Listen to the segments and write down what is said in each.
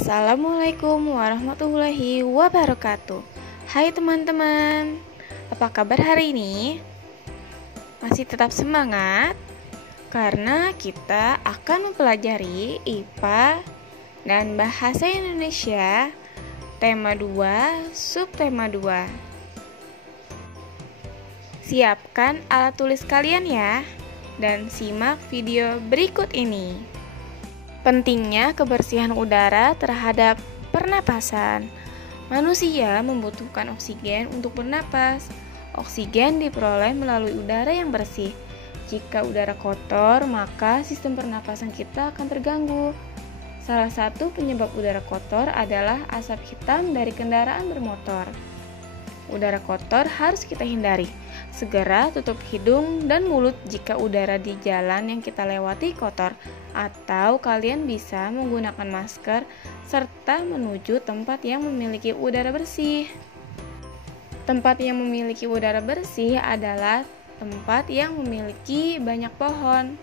Assalamualaikum warahmatullahi wabarakatuh. Hai teman-teman, apa kabar hari ini? Masih tetap semangat? Karena kita akan mempelajari IPA dan Bahasa Indonesia tema 2, subtema 2. Siapkan alat tulis kalian ya, dan simak video berikut ini. Pentingnya kebersihan udara terhadap pernapasan. Manusia membutuhkan oksigen untuk bernapas. Oksigen diperoleh melalui udara yang bersih. Jika udara kotor, maka sistem pernapasan kita akan terganggu. Salah satu penyebab udara kotor adalah asap hitam dari kendaraan bermotor. Udara kotor harus kita hindari. Segera tutup hidung dan mulut jika udara di jalan yang kita lewati kotor, atau kalian bisa menggunakan masker serta menuju tempat yang memiliki udara bersih. Tempat yang memiliki udara bersih adalah tempat yang memiliki banyak pohon.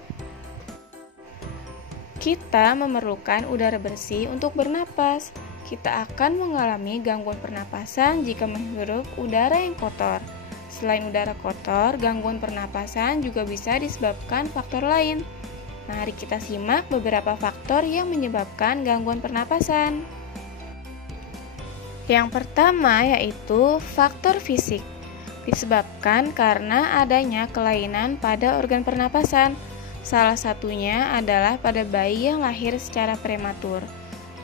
Kita memerlukan udara bersih untuk bernapas. Kita akan mengalami gangguan pernapasan jika menghirup udara yang kotor. Selain udara kotor, gangguan pernapasan juga bisa disebabkan faktor lain. Mari kita simak beberapa faktor yang menyebabkan gangguan pernapasan. Yang pertama yaitu faktor fisik. Disebabkan karena adanya kelainan pada organ pernapasan. Salah satunya adalah pada bayi yang lahir secara prematur.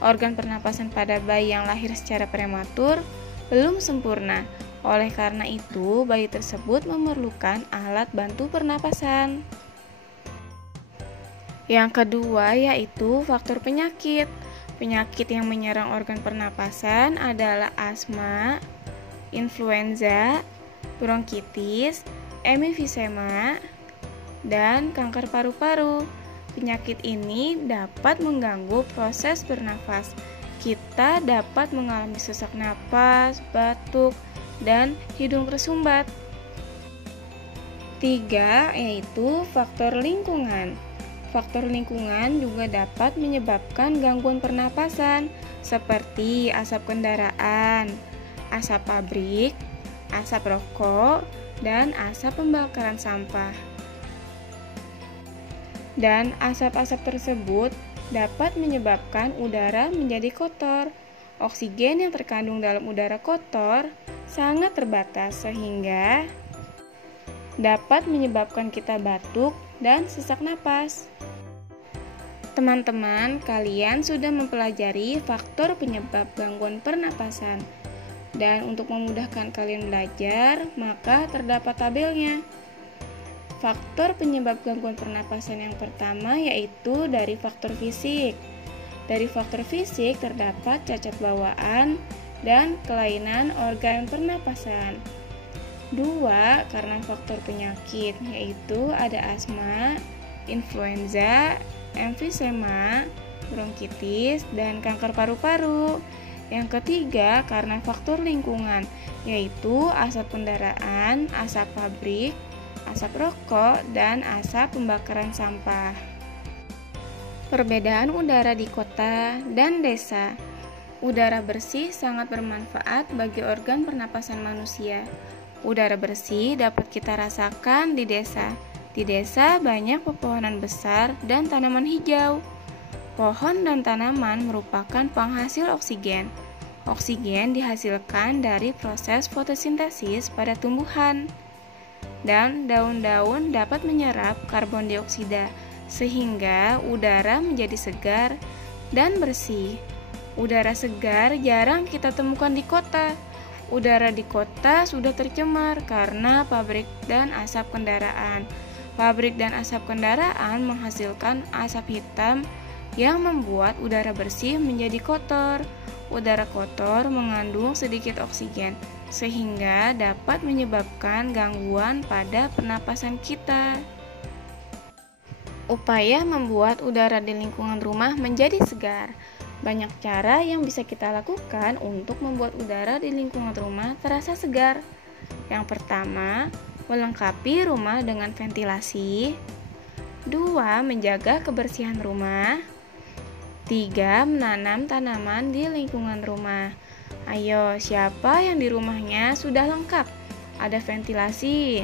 Organ pernapasan pada bayi yang lahir secara prematur belum sempurna. Oleh karena itu, bayi tersebut memerlukan alat bantu pernapasan. Yang kedua yaitu faktor penyakit. Penyakit yang menyerang organ pernapasan adalah asma, influenza, bronkitis, emfisema, dan kanker paru-paru. Penyakit ini dapat mengganggu proses bernafas. Kita dapat mengalami sesak napas, batuk, dan hidung tersumbat. 3 yaitu faktor lingkungan. Faktor lingkungan juga dapat menyebabkan gangguan pernapasan seperti asap kendaraan, asap pabrik, asap rokok, dan asap pembakaran sampah. Dan asap-asap tersebut dapat menyebabkan udara menjadi kotor. Oksigen yang terkandung dalam udara kotor sangat terbatas sehingga dapat menyebabkan kita batuk dan sesak napas. Teman-teman, kalian sudah mempelajari faktor penyebab gangguan pernapasan. Dan untuk memudahkan kalian belajar, maka terdapat tabelnya. Faktor penyebab gangguan pernapasan yang pertama yaitu dari faktor fisik. Dari faktor fisik terdapat cacat bawaan dan kelainan organ pernapasan. 2. Karena faktor penyakit yaitu ada asma, influenza, emfisema, bronkitis, dan kanker paru-paru. Yang ketiga karena faktor lingkungan yaitu asap kendaraan, asap pabrik, asap rokok, dan asap pembakaran sampah. Perbedaan udara di kota dan desa. Udara bersih sangat bermanfaat bagi organ pernapasan manusia. Udara bersih dapat kita rasakan di desa. Di desa banyak pepohonan besar dan tanaman hijau. Pohon dan tanaman merupakan penghasil oksigen. Oksigen dihasilkan dari proses fotosintesis pada tumbuhan. Dan daun-daun dapat menyerap karbon dioksida sehingga udara menjadi segar dan bersih. Udara segar jarang kita temukan di kota. Udara di kota sudah tercemar karena pabrik dan asap kendaraan. Pabrik dan asap kendaraan menghasilkan asap hitam yang membuat udara bersih menjadi kotor. Udara kotor mengandung sedikit oksigen sehingga dapat menyebabkan gangguan pada pernapasan kita. Upaya membuat udara di lingkungan rumah menjadi segar. Banyak cara yang bisa kita lakukan untuk membuat udara di lingkungan rumah terasa segar. Yang pertama, melengkapi rumah dengan ventilasi. 2. Menjaga kebersihan rumah. 3. Menanam tanaman di lingkungan rumah. Ayo, siapa yang di rumahnya sudah lengkap? Ada ventilasi,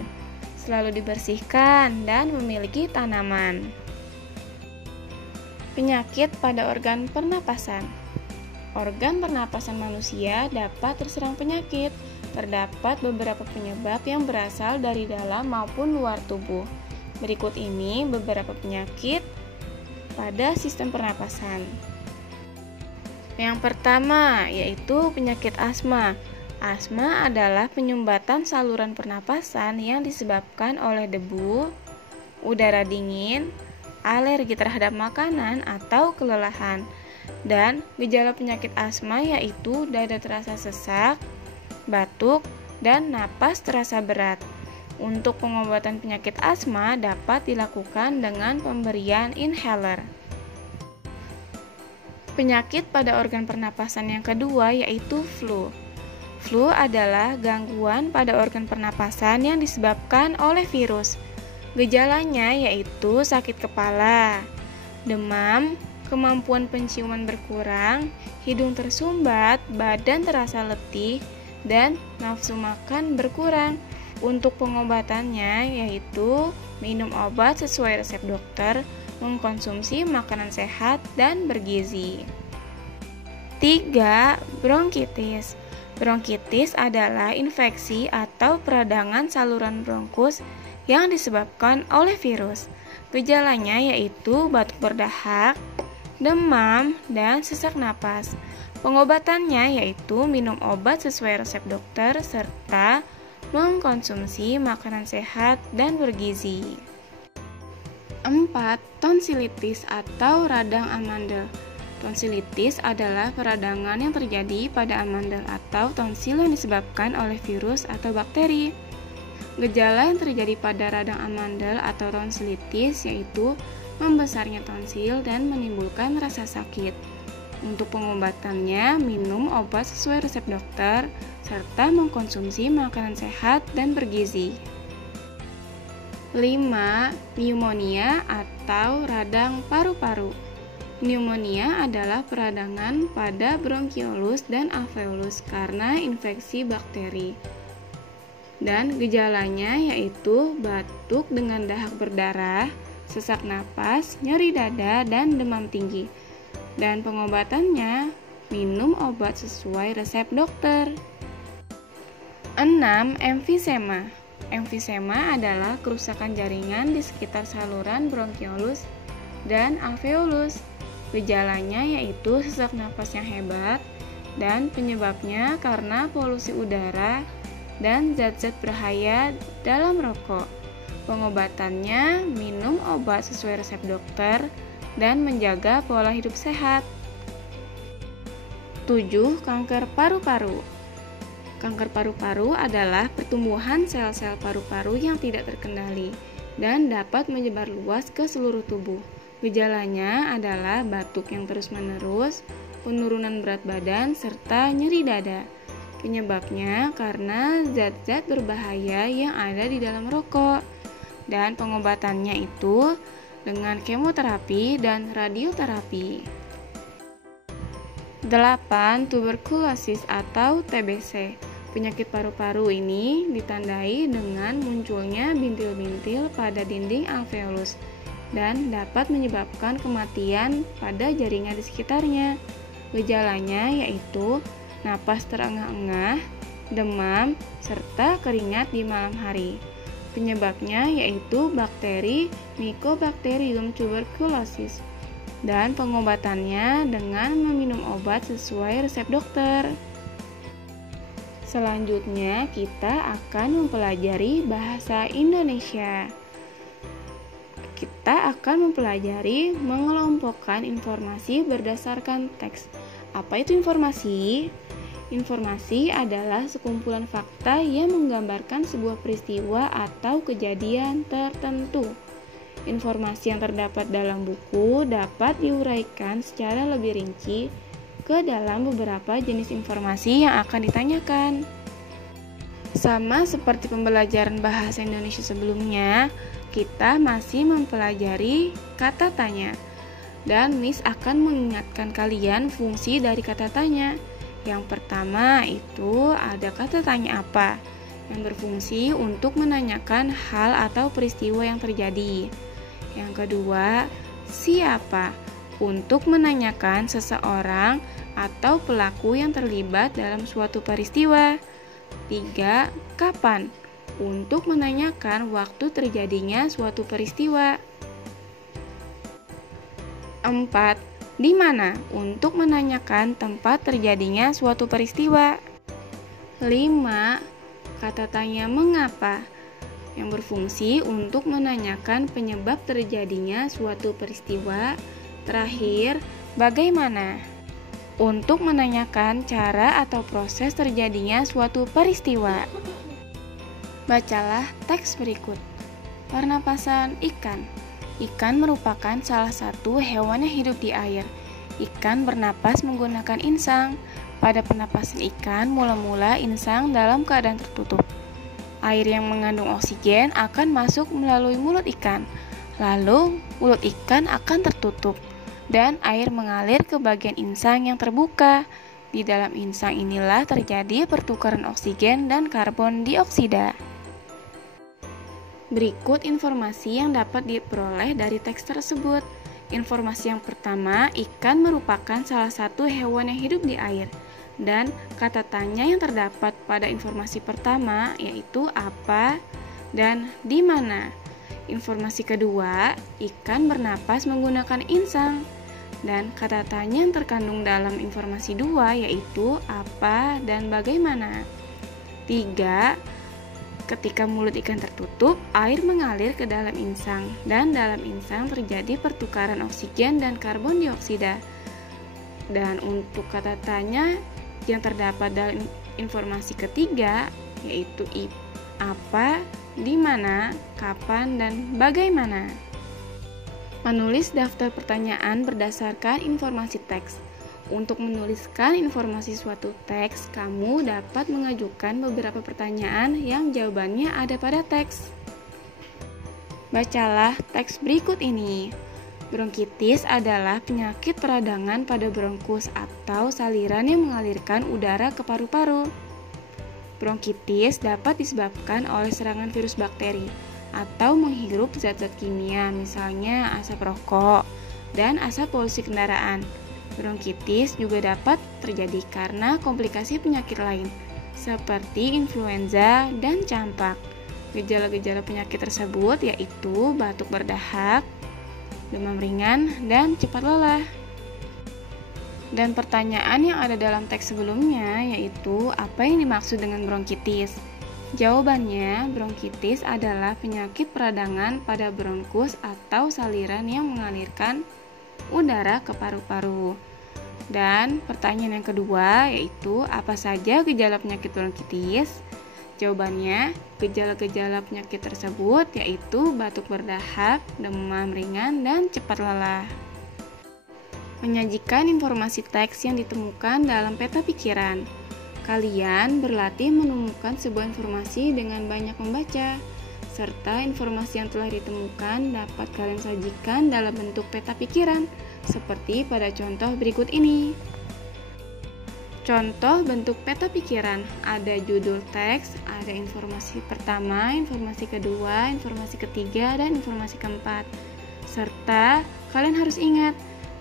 selalu dibersihkan, dan memiliki tanaman. Penyakit pada organ pernapasan. Organ pernapasan manusia dapat terserang penyakit. Terdapat beberapa penyebab yang berasal dari dalam maupun luar tubuh. Berikut ini beberapa penyakit pada sistem pernapasan. Yang pertama yaitu penyakit asma. Asma adalah penyumbatan saluran pernapasan yang disebabkan oleh debu, udara dingin, alergi terhadap makanan, atau kelelahan. Dan gejala penyakit asma yaitu dada terasa sesak, batuk, dan napas terasa berat. Untuk pengobatan penyakit asma dapat dilakukan dengan pemberian inhaler. Penyakit pada organ pernapasan yang kedua yaitu flu. Flu adalah gangguan pada organ pernapasan yang disebabkan oleh virus. Gejalanya yaitu sakit kepala, demam, kemampuan penciuman berkurang, hidung tersumbat, badan terasa letih, dan nafsu makan berkurang. Untuk pengobatannya yaitu minum obat sesuai resep dokter, mengkonsumsi makanan sehat dan bergizi. 3. Bronkitis. Bronkitis adalah infeksi atau peradangan saluran bronkus yang disebabkan oleh virus. Gejalanya yaitu batuk berdahak, demam, dan sesak napas. Pengobatannya yaitu minum obat sesuai resep dokter serta mengkonsumsi makanan sehat dan bergizi. 4. Tonsilitis atau radang amandel. Tonsilitis adalah peradangan yang terjadi pada amandel atau tonsil yang disebabkan oleh virus atau bakteri. Gejala yang terjadi pada radang amandel atau tonsilitis yaitu membesarnya tonsil dan menimbulkan rasa sakit. Untuk pengobatannya, minum obat sesuai resep dokter serta mengkonsumsi makanan sehat dan bergizi. 5. Pneumonia atau radang paru-paru. Pneumonia adalah peradangan pada bronkiolus dan alveolus karena infeksi bakteri. Dan gejalanya yaitu batuk dengan dahak berdarah, sesak napas, nyeri dada, dan demam tinggi. Dan pengobatannya, minum obat sesuai resep dokter. 6. Emfisema. Emfisema adalah kerusakan jaringan di sekitar saluran bronkiolus dan alveolus. Gejalanya yaitu sesak napas yang hebat dan penyebabnya karena polusi udara dan zat-zat berbahaya dalam rokok. Pengobatannya minum obat sesuai resep dokter dan menjaga pola hidup sehat. 7. Kanker paru-paru. Kanker paru-paru adalah pertumbuhan sel-sel paru-paru yang tidak terkendali dan dapat menyebar luas ke seluruh tubuh. Gejalanya adalah batuk yang terus-menerus, penurunan berat badan, serta nyeri dada. Penyebabnya karena zat-zat berbahaya yang ada di dalam rokok. Dan pengobatannya itu dengan kemoterapi dan radioterapi. 8. Tuberkulosis atau TBC. Penyakit paru-paru ini ditandai dengan munculnya bintil-bintil pada dinding alveolus dan dapat menyebabkan kematian pada jaringan di sekitarnya. Gejalanya yaitu napas terengah-engah, demam, serta keringat di malam hari. Penyebabnya yaitu bakteri Mycobacterium tuberculosis dan pengobatannya dengan meminum obat sesuai resep dokter. Selanjutnya kita akan mempelajari bahasa Indonesia. Kita akan mempelajari mengelompokkan informasi berdasarkan teks. Apa itu informasi? Informasi adalah sekumpulan fakta yang menggambarkan sebuah peristiwa atau kejadian tertentu. Informasi yang terdapat dalam buku dapat diuraikan secara lebih rinci ke dalam beberapa jenis informasi yang akan ditanyakan. Sama seperti pembelajaran bahasa Indonesia sebelumnya, kita masih mempelajari kata tanya. Dan Miss akan mengingatkan kalian fungsi dari kata tanya. Yang pertama itu ada kata tanya apa, yang berfungsi untuk menanyakan hal atau peristiwa yang terjadi. Yang kedua, siapa, untuk menanyakan seseorang atau pelaku yang terlibat dalam suatu peristiwa. 3. Kapan, untuk menanyakan waktu terjadinya suatu peristiwa. 4. Di mana, untuk menanyakan tempat terjadinya suatu peristiwa. 5. Kata tanya mengapa, yang berfungsi untuk menanyakan penyebab terjadinya suatu peristiwa. Terakhir, bagaimana, untuk menanyakan cara atau proses terjadinya suatu peristiwa. Bacalah teks berikut. Pernapasan ikan. Ikan merupakan salah satu hewan yang hidup di air. Ikan bernapas menggunakan insang. Pada pernapasan ikan, mula-mula insang dalam keadaan tertutup. Air yang mengandung oksigen akan masuk melalui mulut ikan. Lalu, mulut ikan akan tertutup dan air mengalir ke bagian insang yang terbuka. Di dalam insang inilah terjadi pertukaran oksigen dan karbon dioksida. Berikut informasi yang dapat diperoleh dari teks tersebut. Informasi yang pertama, ikan merupakan salah satu hewan yang hidup di air. Dan kata tanya yang terdapat pada informasi pertama yaitu apa dan di mana. Informasi kedua, ikan bernapas menggunakan insang. Dan kata tanya yang terkandung dalam informasi 2 yaitu apa dan bagaimana. 3. Ketika mulut ikan tertutup, air mengalir ke dalam insang, dan dalam insang terjadi pertukaran oksigen dan karbon dioksida. Dan untuk kata tanya yang terdapat dalam informasi ketiga, yaitu apa, di mana, kapan, dan bagaimana. Menulis daftar pertanyaan berdasarkan informasi teks. Untuk menuliskan informasi suatu teks, kamu dapat mengajukan beberapa pertanyaan yang jawabannya ada pada teks. Bacalah teks berikut ini. Bronkitis adalah penyakit peradangan pada bronkus atau saliran yang mengalirkan udara ke paru-paru. Bronkitis dapat disebabkan oleh serangan virus bakteri atau menghirup zat-zat kimia, misalnya asap rokok dan asap polusi kendaraan. Bronkitis juga dapat terjadi karena komplikasi penyakit lain, seperti influenza dan campak. Gejala-gejala penyakit tersebut yaitu batuk berdahak, demam ringan, dan cepat lelah. Dan pertanyaan yang ada dalam teks sebelumnya yaitu apa yang dimaksud dengan bronkitis? Jawabannya, bronkitis adalah penyakit peradangan pada bronkus atau saliran yang mengalirkan udara ke paru-paru. Dan pertanyaan yang kedua yaitu apa saja gejala penyakit bronkitis? Jawabannya, gejala-gejala penyakit tersebut yaitu batuk berdahak, demam ringan, dan cepat lelah. Menyajikan informasi teks yang ditemukan dalam peta pikiran. Kalian berlatih menemukan sebuah informasi dengan banyak membaca, serta informasi yang telah ditemukan dapat kalian sajikan dalam bentuk peta pikiran, seperti pada contoh berikut ini. Contoh bentuk peta pikiran, ada judul teks, ada informasi pertama, informasi kedua, informasi ketiga, dan informasi keempat. Serta kalian harus ingat,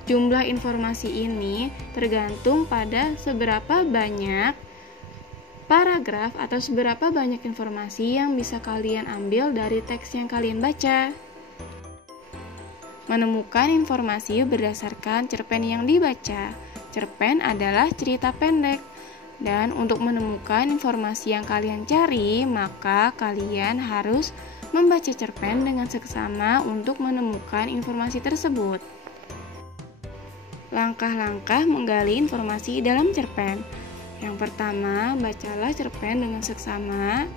jumlah informasi ini tergantung pada seberapa banyak paragraf atau seberapa banyak informasi yang bisa kalian ambil dari teks yang kalian baca. Menemukan informasi berdasarkan cerpen yang dibaca. Cerpen adalah cerita pendek. Dan untuk menemukan informasi yang kalian cari, maka kalian harus membaca cerpen dengan seksama untuk menemukan informasi tersebut. Langkah-langkah menggali informasi dalam cerpen. Yang pertama, bacalah cerpen dengan seksama.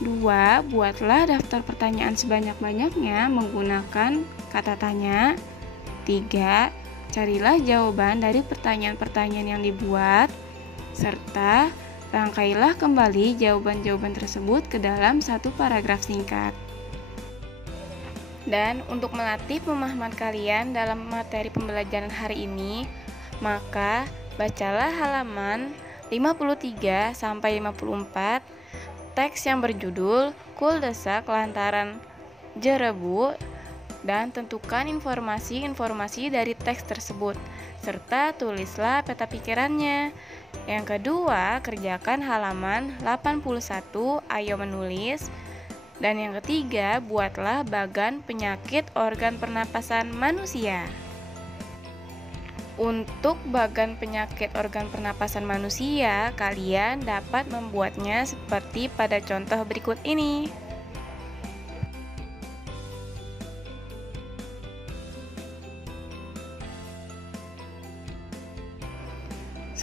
2. Buatlah daftar pertanyaan sebanyak-banyaknya menggunakan kata tanya. 3. Carilah jawaban dari pertanyaan-pertanyaan yang dibuat. Serta rangkailah kembali jawaban-jawaban tersebut ke dalam satu paragraf singkat. Dan untuk melatih pemahaman kalian dalam materi pembelajaran hari ini, maka bacalah halaman 53 sampai 54 teks yang berjudul Kuldesak lantaran jerebu, dan tentukan informasi-informasi dari teks tersebut serta tulislah peta pikirannya. Yang kedua, kerjakan halaman 81 ayo menulis. Dan yang ketiga, buatlah bagan penyakit organ pernapasan manusia. Untuk bagan penyakit organ pernapasan manusia, kalian dapat membuatnya seperti pada contoh berikut ini.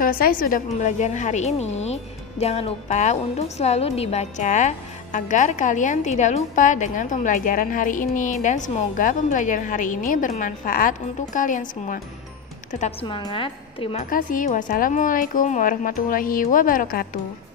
Selesai sudah pembelajaran hari ini, jangan lupa untuk selalu dibaca agar kalian tidak lupa dengan pembelajaran hari ini, dan semoga pembelajaran hari ini bermanfaat untuk kalian semua. Tetap semangat. Terima kasih. Wassalamualaikum warahmatullahi wabarakatuh.